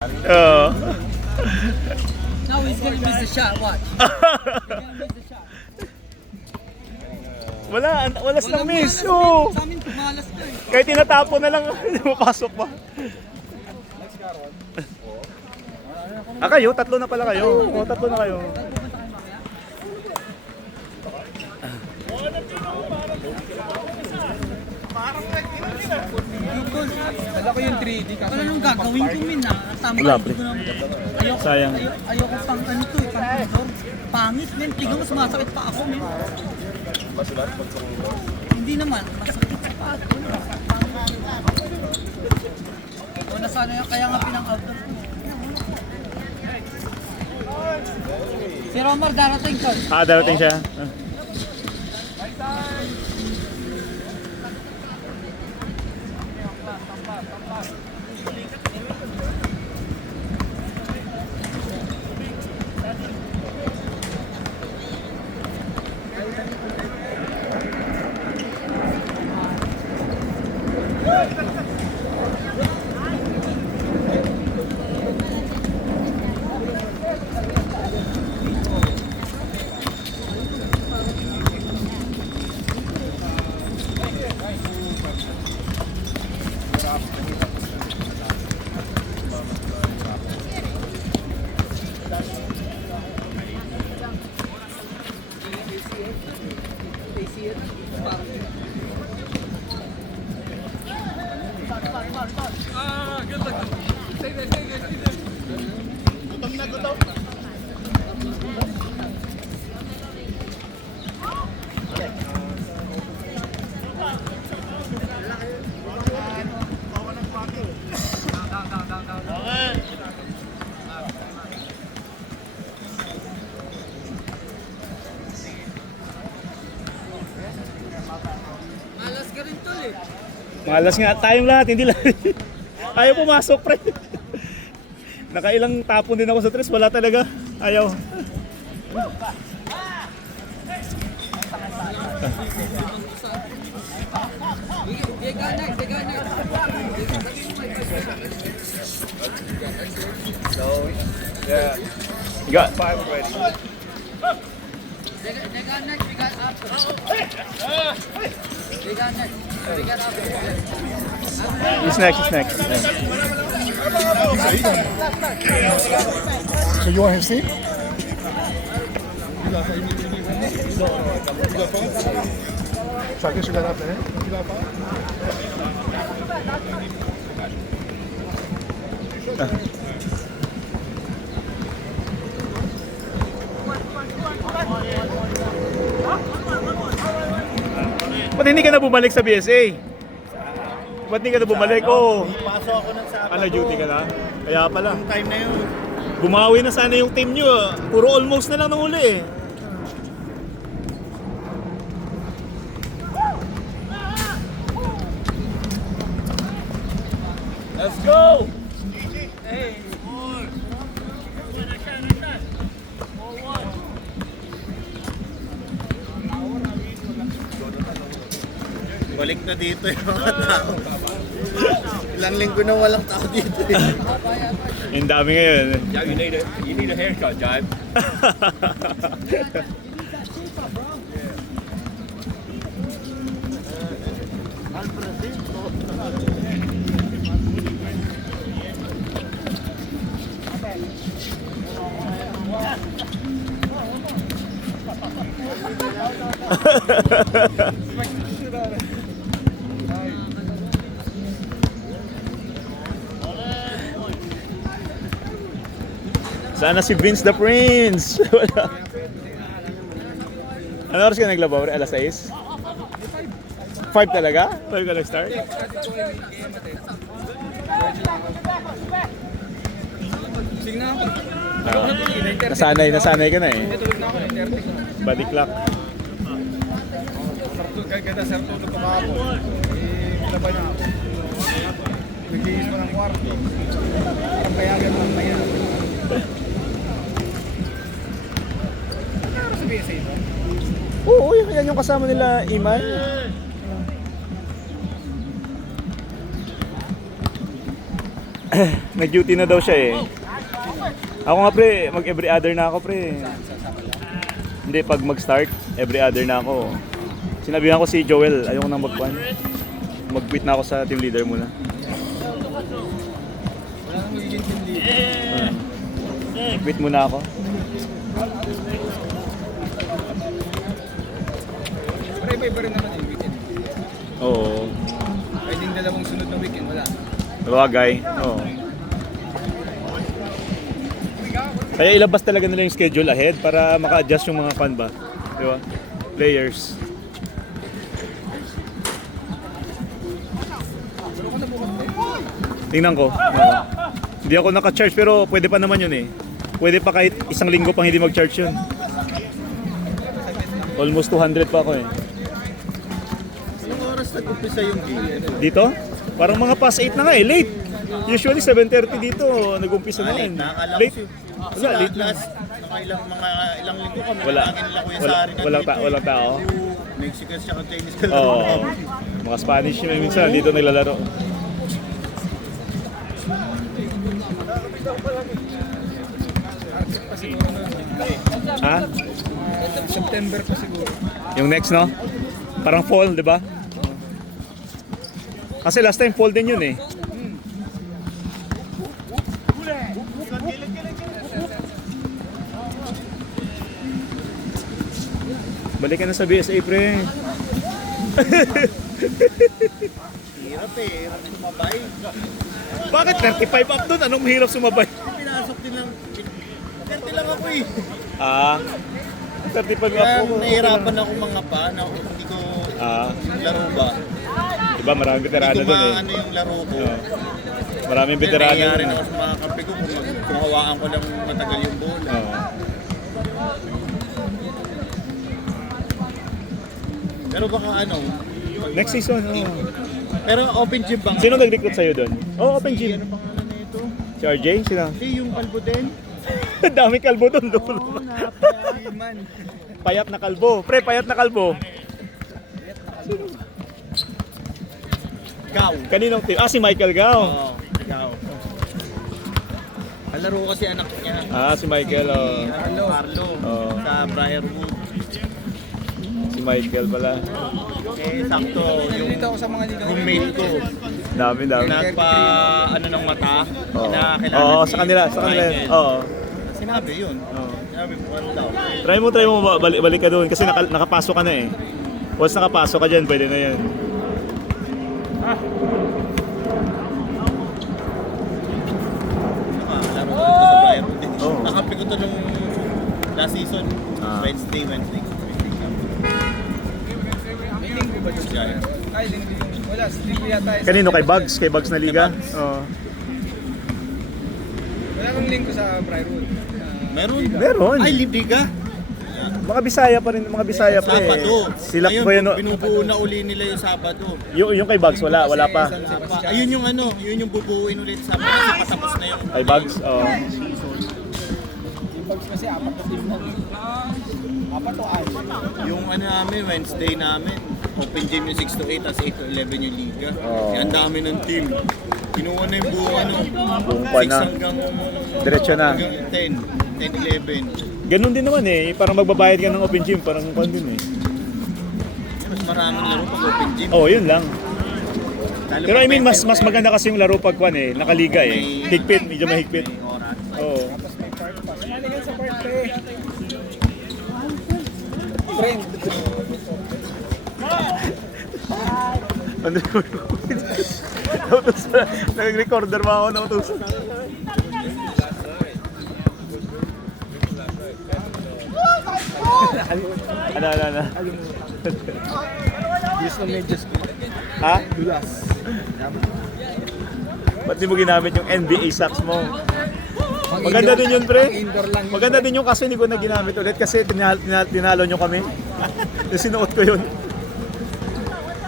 Oh. Now he's gonna miss the shot, watch. He's gonna miss the shot. Walas lang miss. Sa Oh. amin, malas na eh. Kahit tinatapon na lang, hindi mapasok pa. Kayo? Tatlo na pala kayo. O, tatlo na kayo. Kala ko yung 3D kasi. Ano nung gagawin ko min na? Tama Wala, ka, pre. hindi ko na. Sayang. Ayoko pang ano to eh, pang motor. Pangit men, tignan mo sumasakit pa ako men. Hindi naman, masakit sa paa. O nasana yan, kaya nga pinang-outdoor ko. Si Romar darating ko. Darating siya. Malas ka rin tol eh. Malas nga tayong lahat, hindi lang. Ayaw pumasok, pre. Nakailang tapon din ako sa tres, wala talaga. Ayaw. They got next. Yeah, You got 5 already. They got next, we got after. They got next, we got after. He's next. So you want his seat? So I guess you got out there. You got five? Ba't hindi ka na bumalik sa BSA? Ba't hindi ka na bumalik? Oh, Pasok ako ng Sabado. ano duty ka na? Kaya pala. Yung time na yun. Bumawi na sana yung team nyo. Puro almost na lang nung uli eh. Let's go! Balik na dito yung mga tao. Ilang linggo na walang tao dito eh. Yung dami ngayon. Jive, you need a haircut, Jive. Sana si Vince the Prince. Wala. Ano oras ka naglaba? Alas 6? 5 talaga? 5 ka nag-start? Nasanay ka na eh. Body clock. Kaya sir, tulog pa ako. Laban na ako. Nag-iis pa ng kwarto. Parang payagan lang na yan. Ano sa BSA ito? Oo, yan yung kasama nila, Iman. Nag-duty na daw siya eh. Ako nga pre, mag every other na ako pre. Hindi, pag mag-start, every other na ako. Sinabihan ko si Joel, ayoko nang mag-quit na ako sa team leader muna. Wala nang magiging team leader. Quit muna ako. Pero iba-iba rin naman yung weekend. Oo. Pwedeng dalawang sunod na weekend, wala. Bagay. Oo. Kaya ilabas talaga nila yung schedule ahead para maka-adjust yung mga fan ba? Di ba? Players. Pero kung nabukas ba Tingnan ko. Oo. Hindi ako naka-charge pero pwede pa naman yun eh. Pwede pa kahit isang linggo pang hindi mag-charge yun. Almost 200 pa ako eh. Anong oras nag-umpisa yung game? Dito? Parang mga past 8 na nga eh. Late. Usually 7:30 dito. Nag-umpisa na Late yan. na. Akala ko Late. kasi Wala, late na. last, mga ilang linggo kami. Wala. Laging nila Kuya Sari na Walang dito. walang tao. Mexican siya kung Chinese ka Oo. lang. Mga Spanish yun minsan. Dito naglalaro. pa siguro nun? Ha? September pa siguro. Yung next no? Parang fall, di ba? Kasi last time fall din yun eh. Balik ka na sa BSA pre. Hirap eh. Hirap sumabay. Bakit 35 up doon? Anong mahirap sumabay? Pinasok din lang. 30 lang ako eh. Ah, 35 up Kaya po. nahihirapan ako mga pa na hindi ko Ah, laro ba. diba maraming Hindi veterano ko doon eh. maano yung laro ko. Oo. Maraming veterano Nangyayari doon. na ako sa mga kampi ko kung hawaan ko lang matagal yung bola. Oo. Pero baka ano, Next season, oh. pero open gym bang? Sino nag-recruit sa'yo doon? Oh, open Si, gym. ano pangalan na ito? Si RJ? Sino? Hindi, yung kalbo din. Dami kalbo doon. Man. Payat na kalbo. Pre, payat na kalbo. Gaw. Kaninong team? Ah, si Michael Gao. Oo, gaw. Kalaro kasi anak niya. Ah, si Michael. Oh. Carlo. Oo. Sa Briarwood. Si Michael pala. Eh, sakto. Yung Nalilito ako sa mga ligang. roommate ko. Dami. Nagpa, ano ng mata. Oo. Kinakailangan Oo, si sa kanila. Sa kanila. Michael. Oo. Sinabi yun. Oo. Sinabi mo, ano daw? Try mo balik ka doon kasi nakapasok ka na eh. Once nakapasok ka dyan, pwede na yan. Laro ko ito sa Briarwood. Oo. Nakampi ko to nung last season. Ah. Wednesday. May linggo ba doon? Giant. Ay, linggo yun. Wala, linggo yata. Kanino? Kay Bugs? Kay Bugs na liga? Bugs. Oo. Wala kang linggo sa Briarwood. Meron. Meron. Ay, Liga. Mga Bisaya pa rin, mga Bisaya pa eh. Sabado. Sila Ngayon, po yun. binubuo na uli nila yung Sabado. Yung kay Bugs, wala pa. Ayun yung ano, yun yung bubuuin ulit sa Sabado kasi patapos na yung Kay Bugs, oo. Yung Bugs kasi apat na team na. Apat o ay. yung ano namin, Wednesday namin. Open gym yung 6 to 8, tapos 8 to 11 yung liga. Oo. Kaya ang dami ng team. Kinuha na yung buong ano, Buong pa 6 na. hanggang Diretso na. hanggang 10, 11. Ganun din naman eh. Parang magbabayad ka ng open gym, parang kung dun eh. Mas maraming laro pag open gym. Oo, yun lang. Lalo Pero I pag mean, may mas maganda kasi yung laro pag kwan eh, nakaliga eh. Higpit, medyo mahigpit. may oras. Oo. Tapos may part pa. Naligan sa part 3. Friend. Ano yun? Nautusan. Nag-recorder ba ako nautusan? Ano? Use ng medyas ko. Ha? Dulas. Ba't di mo ginamit yung NBA socks mo? Maganda din yun, pre. Indoor lang yun. Maganda din yung kaso hindi ko na ginamit ulit kasi tinalo nyo kami. Yung sinuot ko yun.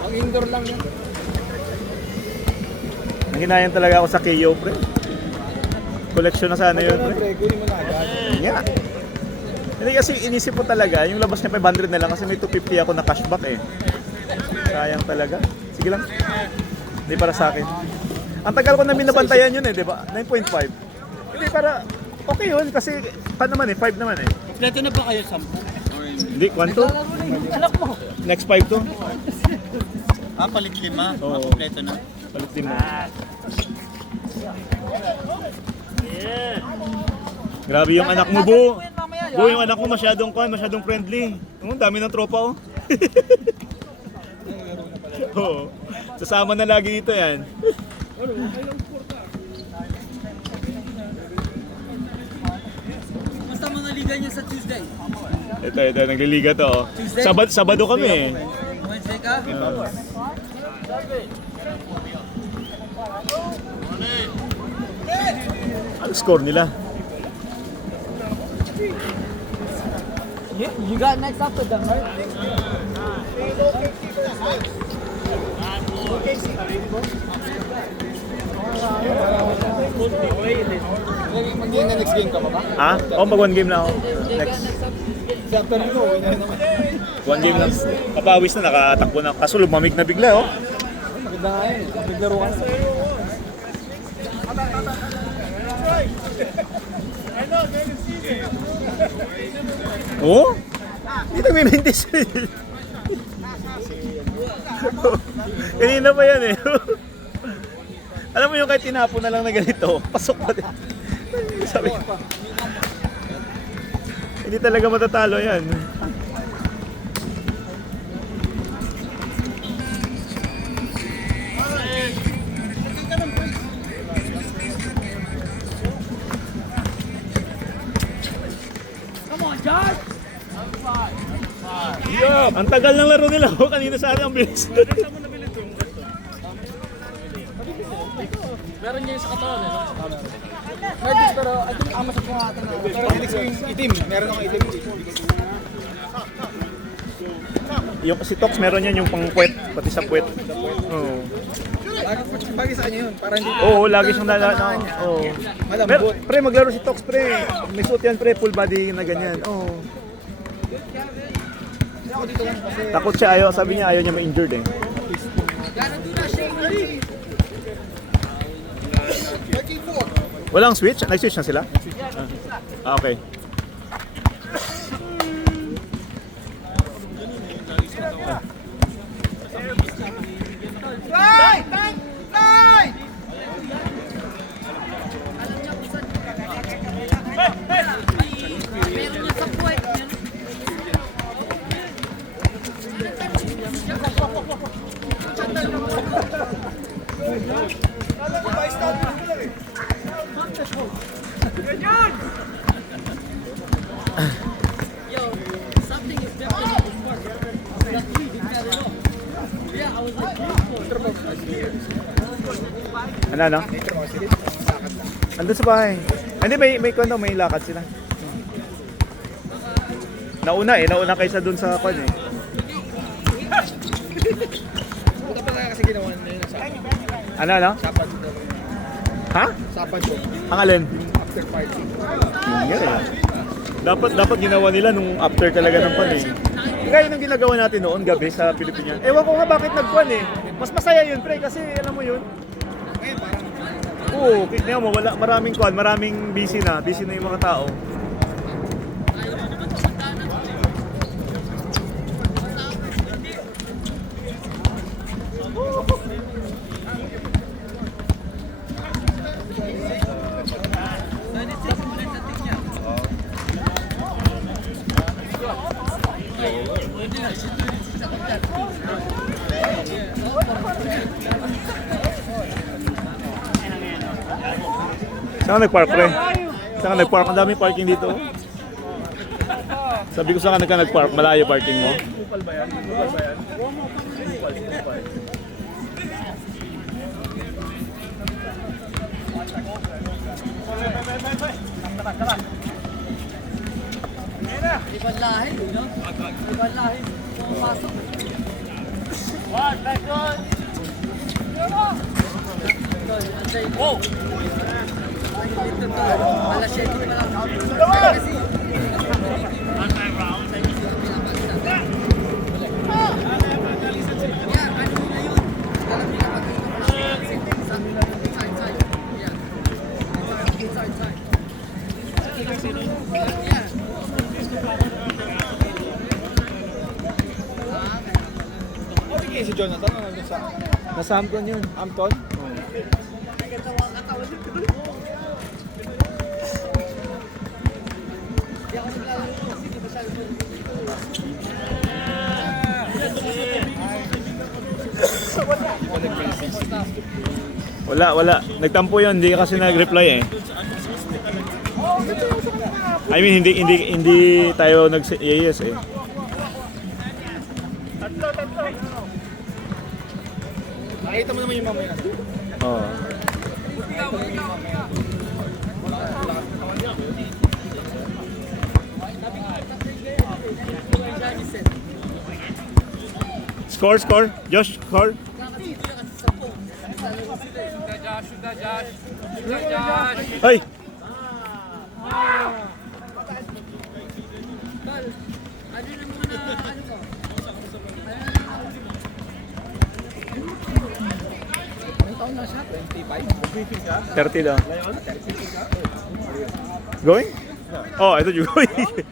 Ang indoor lang yun. Nanghinayang talaga ako sa KO, pre. Collection na sana yun, pre. Pre, kunin mo na agad. Yeah. Hindi kasi inisip ko talaga, yung labas niya 500 na lang kasi may 250 ako na cashback eh. Sayang talaga. Sige lang. Hindi para sa akin. Ang tagal ko na binabantayan yun eh, di ba? 9.5. Hindi, para okay yun kasi pa naman eh, 5 naman eh. Kompleto na ba kayo, Sam? Hindi, kwanto? Anak mo. Next 5 to. Palit 5. Oo. Kompleto na. Palit din mo. Grabe yung anak mo, Bu. Bu, yung anak mo masyadong friendly. Ang dami ng tropa, oh. Oo. Sasama na lagi dito yan. Basta mga liga niya sa Tuesday. Ito, nagliliga to, oh. Sabado kami, eh. Wednesday ka? Ano score nila? You got next after them, right? Mag-game na next game ka pa ba? Ha? Oo, mag 1 game na ako. Next. Sa after nito, uwi na rin naman. 1 game lang. Papawis na, nakatakbo na. Kaso lumamig na bigla, oh. Maganda nga yun. Naglaro ka na. Oo? Hindi na may maintain. Kanina pa yan eh. Alam mo yung kahit tinapon na lang na ganito, pasok pa din. Sabi ko, hindi talaga matatalo yan. Come on, Josh! Ang tagal ng laro nila, oh. Kanina sa akin ang bilis. Meron niya yung sa katawan, eh, no? Nerds, pero I think ama sa pangatan na. Pero hindi ko yung itim. Meron akong itim. Yung si Tox meron yan yung pang puwet, pati sa puwet. Oo. Bagay sa kanya yun. Para hindi Oo, lagi siyang Oo. malambot. Pre, maglaro si Tox, pre. May suot yan, pre. Full body na ganyan. Oo. Ako dito lang kasi Takot siya, ayaw. Sabi niya ayaw niya ma-injured eh. Walang switch? Nag-switch na sila? Ah, okay. Meron niya sa puwet. Yo, something is different in this park. That we didn't get it off. Yeah, I was like, Ano? Andun sa bahay. Hindi, may lakad sila. Nauna kaysa dun sa kwan eh. Buta pa kaya kasi ginawa nila yun sa Ano? Sapad ko. Ha? Sapad ko. Ang alin? After party. Yun eh. Dapat ginawa nila nung after talaga ng kwan eh. Kaya nung ginagawa natin noon gabi sa Pilipinas. Ewan ko nga bakit nagkwan eh. Mas masaya yun pre kasi alam mo yun. Ngayon parang Oo, kaya mo wala maraming kwan, maraming busy na yung mga tao. Saan ka nag-park, pre? Saan ka nag-park? Ang daming parking dito. Sabi ko saan ka nag-park? Malayo parking mo. kupal ba yan? Kupal ba yan? ibang lahi, no? Ibang lahi. Pumasok. Wow! Alas 7 pa lang. Kasi Okay, si Jonathan, nasa Hampton yun. Hampton? Wala. Nagtampo yun, hindi kasi nag-reply eh. I mean, hindi tayo nag-yes eh. Nakita mo naman yung mamaya. Oo. Score. Josh, score. Hey! Ano na muna, ano ko? 30 daw. Going? Oh, I thought you were going.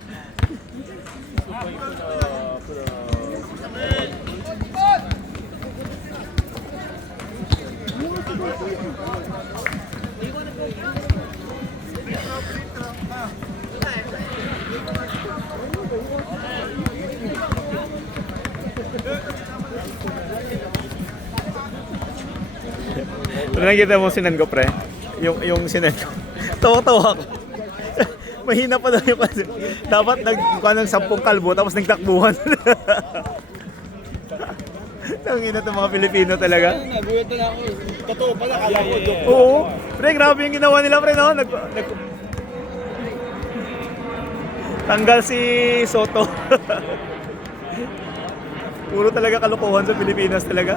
Nakikita mo sinan ko, pre? Yung sinan ko. Tawa-tawa ako. Mahina pa daw yung kasi. Dapat nagkuha ng 10 kalbo tapos nagtakbuhan. Tangina itong mga Pilipino talaga. Nagulat na ako. Totoo pala, kala ko. Oo. Pre, grabe yung ginawa nila, pre, no? Tanggal si Soto. Puro talaga kalokohan sa Pilipinas talaga.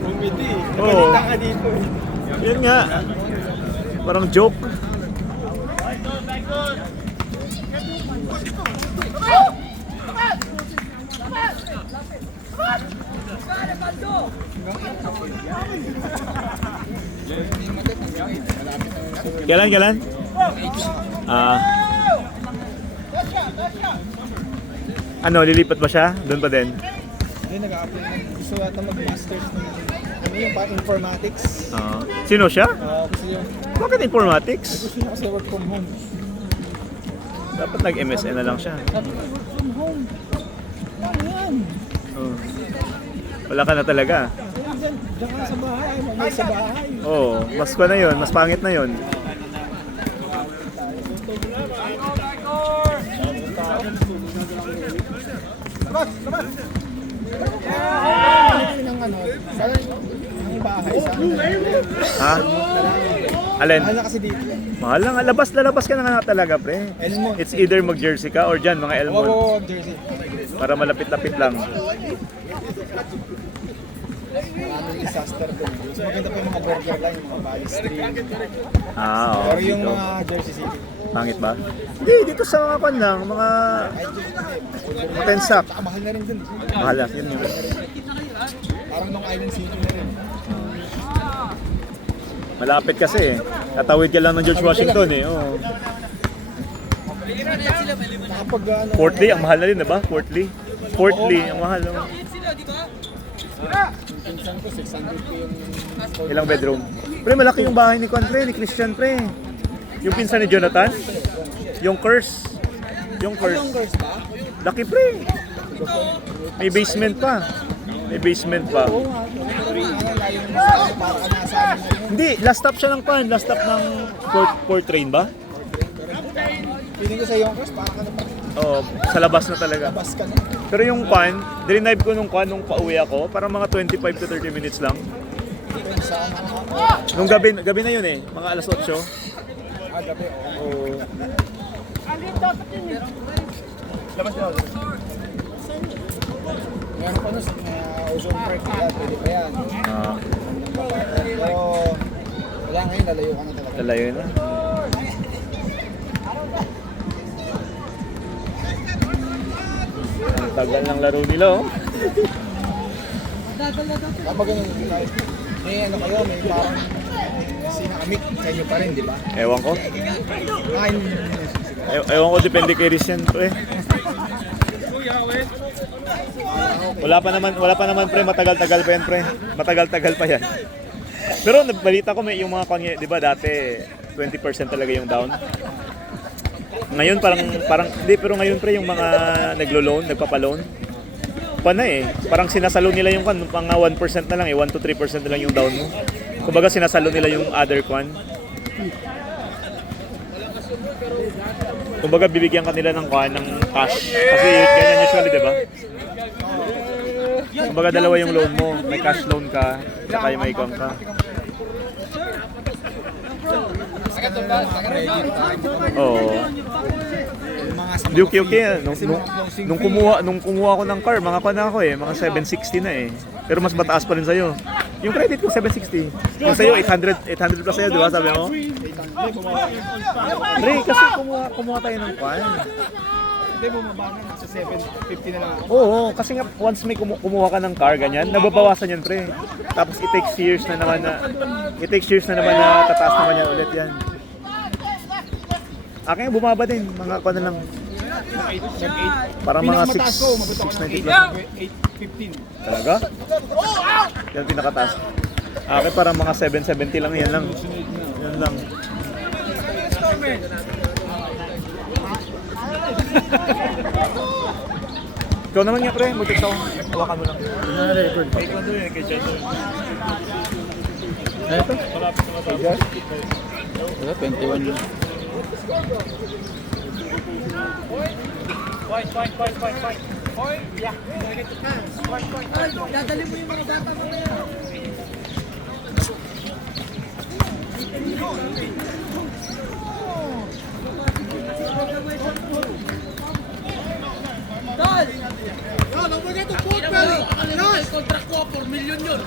Umiti. Oo. Nabalita ka dito. Yun nga. Parang joke. Kailan? Ano, lilipat ba siya? Doon pa din? Hindi, nag-a-apply na. Gusto yata mag-masters ng ano yung parang informatics. Sino siya? Kasi yung Bakit informatics? gusto niya kasi work from home. Dapat nag-MSN na lang siya. Sabi ko, work from home. Ano yan? Oh. Wala ka na talaga. Diyan ka sa bahay, mamay sa bahay. Oo, mas na yun, mas pangit na yun. Ng ano, ng bahay sa Ha? Alin? mahal na kasi dito. Mahal lang, lalabas ka na nga talaga, pre. Elmo. It's either mag-jersey ka or dyan, mga Elmon. Oo, jersey. Para malapit-lapit lang. Maraming disaster doon. So maganda pa yung mga burger line, yung mga Bali Street. Oo. Pero yung dito. mga Jersey City. Pangit ba? Hindi, dito sa mga pan lang, mga tensak. Saka mahal na rin dun. Mahal lang, yun yun. Parang Long Island City na rin. Malapit kasi eh. Tatawid ka lang ng George Washington eh. Oo. Nakapag ano, Fort Lee, ang mahal na rin, diba? Fort Lee, ang mahal. Oh. yung pinsan ko, 600 ko yung Ilang bedroom? Pre, malaki yung bahay ni Juan, pre, ni Christian, pre. Yung pinsan ni Jonathan, yung curse. Yung girls ba? Laki, pre. May basement pa. Oo nga. Pero yung ano, layo mo sa akin, para ka nasa amin na yun. Hindi, last stop siya ng pan. Last stop ng port train ba? Feeling ko sa yung girls, para ka na Oo, sa labas na talaga. bus ka na. Pero yung pan, drinave ko nung pauwi ako, parang mga 25 to 30 minutes lang. Depende sa ano. Nung gabi na yun eh, mga alas 8. Gabi, oo. Oo. Meron pa nun sa Ozone Park, pwede pa yan. Pero wala ngayon, lalayo ka na talaga. Lalayo na. Ang tagal ng laro nila oh. Kapag ganun, may ano kayo, may parang Makamik sa inyo pa rin, di ba? Ewan ko. Hindi. Ewan ko, depende kay Riz yan, pre. Wala pa naman pre, matagal-tagal pa yan pre. Matagal-tagal pa yan. Pero balita ko may yung mga kanya, 'di ba dati 20% talaga yung down. Ngayon parang hindi, pero ngayon pre yung mga naglo-loan, nagpapa-loan. Na eh. Parang sinasalo nila yung mga 1% na lang eh, 1 to 3% na lang yung down mo. Kumbaga sinasalo nila yung other kwan. Kumbaga bibigyan ka nila ng kwan ng cash. Kasi ganyan usually, 'di ba? Kumbaga dalawa yung loan mo, may cash loan ka, saka yung may icon ka. Oo. Di okay. Nung kumuha ko ng car, mga pa na ako eh, mga 760 na eh. Pero mas mataas pa rin sa'yo. Yung credit ko 760. Yung sa'yo 800 plus sa'yo, di ba sabi mo? Pre, kasi kumuha tayo ng car. Hindi, bumabangan sa 750 na lang ako. Oo, kasi nga once may kumuha ka ng car ganyan, nababawasan yan pre. Tapos it takes years na naman na tataas naman yan ulit yan. Akin bumaba din, mga ano lang. Parang mga 690 plus. 815. Talaga? Yan pinakataas. Akin parang mga 770 lang, yan lang. Yan lang. Ikaw naman nga pre, mag-text ako. Hawakan mo lang. Na-record pa. Kay Kwando yun, kay Jado. Ito? Malapit na matapos. Ito, 21 lang. Dadali mo yung mga bata mo na yan. Tol! Don't forget to put belly. Tol! Contract ko, 4 million yun.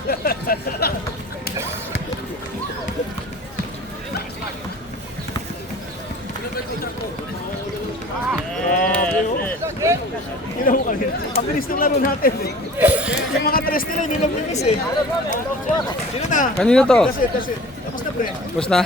Ginawa ko kanina. Ang bilis ng laro natin eh. Yung mga tres nila, hindi mag-miss eh. Sino na? Kanino to? That's it. Tapos na pre. Tapos na.